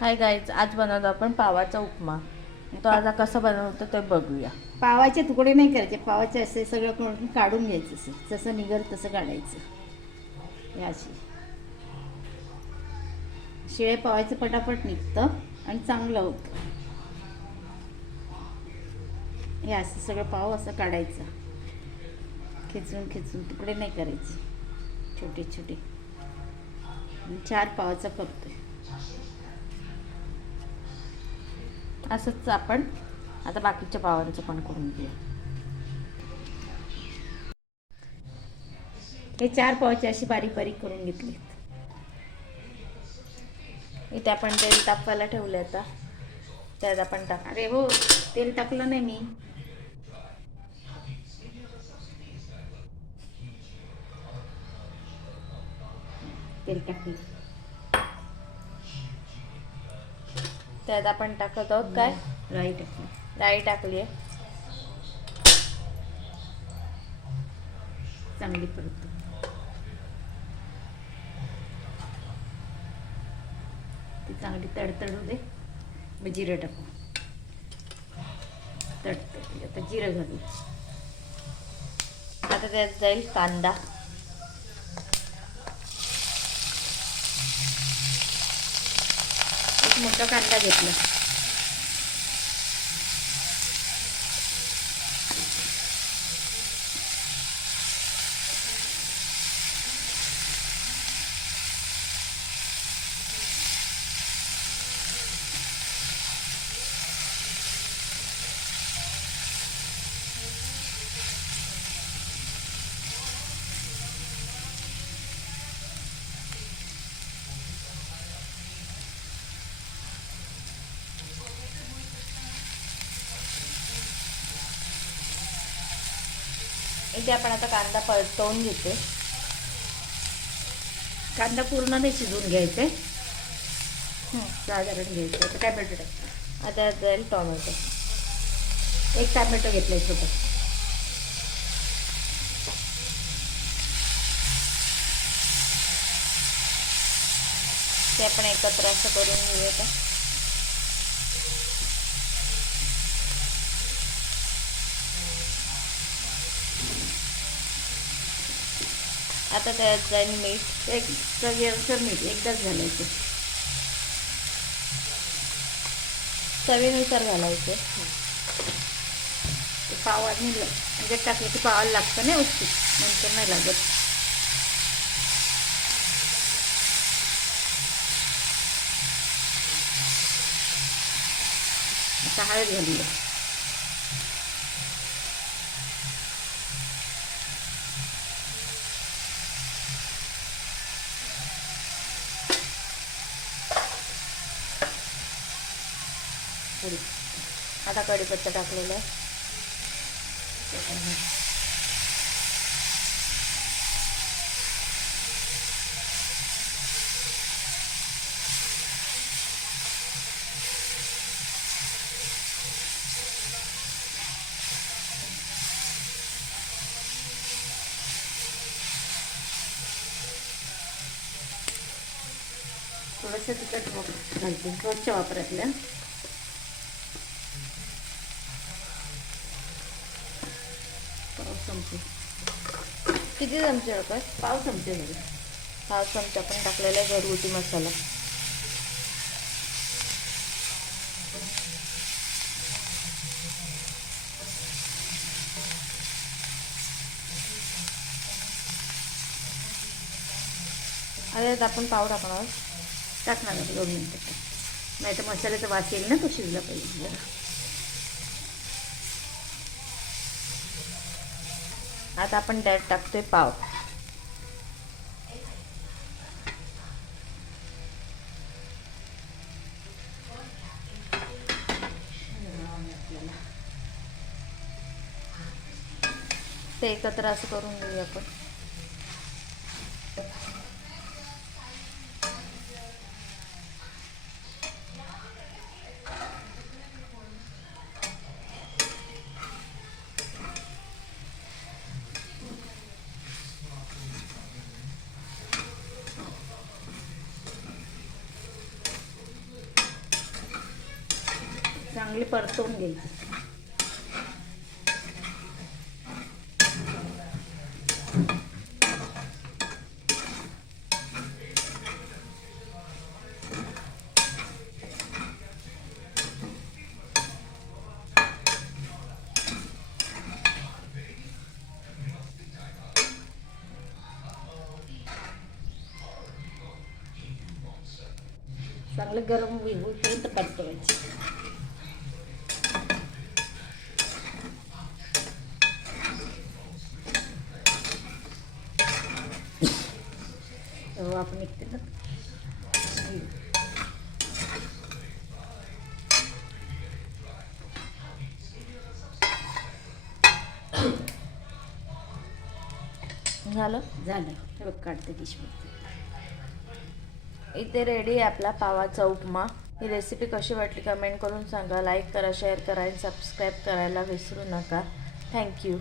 Hi guys आज बनवतो आपण पावाचा उपमा. तो आता कसा बनवतो ते बघूया. पावाचे तुकडे नाही करायचे पावाचे असे सगळं करून काढून घ्यायचं असं. जसं निघल तसं काढायचं. याची शिळे पावायचं पटापट निघतं आणि चांगलं होतं. हे असं सगळं पाव असं काढायचं. खेचून खेचून तुकडे नाही करायचे. छोटे छोटे. चार पावाचं करतोय असंच आपण आता बाकीच्या पावांचं पण करून घेऊया हे चार पावचे अशी बारीक बारीक करून घेतले इथे आपण तेल तापवायला ठेवले आता. त्यात आपण टाक अरे हो तेल टाकलं नाही मी. तेल टाकलं. त्यात आपण टाकत आहोत काय? राई टाकली. राई टाकली आहे. चांगली परत. ती चांगली तडतडू दे. मग जिरं टाकू. तडतडली आता जिरं घालू. आता त्यात जाईल कांदा. मोठा कांदा घेतला. इथे आपण आता कांदा परतवून घेते कांदा पूर्ण नाही शिजवून घ्यायचा. साधारण घ्यायचं. आता टॅमॅटो टाक. आता जाईल टोमॅटो. एक टॅमॅटो घेतलाय छोटा ते आपण एकत्र असं करून घेऊया. का आता त्यात जाईल मीठ एक चवीनुसार मीठ एकदाच घालायचं. चवीनुसार घालायचं. पावानी म्हणजे टाकलं की पावाला लागतं नाही उशी नंतर नाही लागत. आता हळद घालूया. पुरी आता कढीपत्ता टाकलेला आहे. थोडंसं तिखट वापर घालते रोजच्या वापरातल्या पाव चमचे. किती चमचे टाकत पाव चमचे झाले हा चमचा पण टाकलेला आहे घरगुती मसाला. आता यात आपण पाव टाकणार. टाकणार दोन मिनटं. नाही तर मसाल्याचा वास येईल ना तो शिजला पाहिजे. आता आपण त्यात टाकतोय पाव. ते एकत्र असं करून घेऊया आपण. चांगली परतवून घ्यायची चांगलं गरम होईपर्यंत परतवायची आपण निघते ना झालं? झालं. हे बघ काढते डिशमध्ये इथे रेडी आहे आपला पावाचा उपमा. ही रेसिपी कशी वाटली कमेंट करून सांगा. लाईक करा शेअर करा आणि सबस्क्राईब करायला विसरू नका. थँक्यू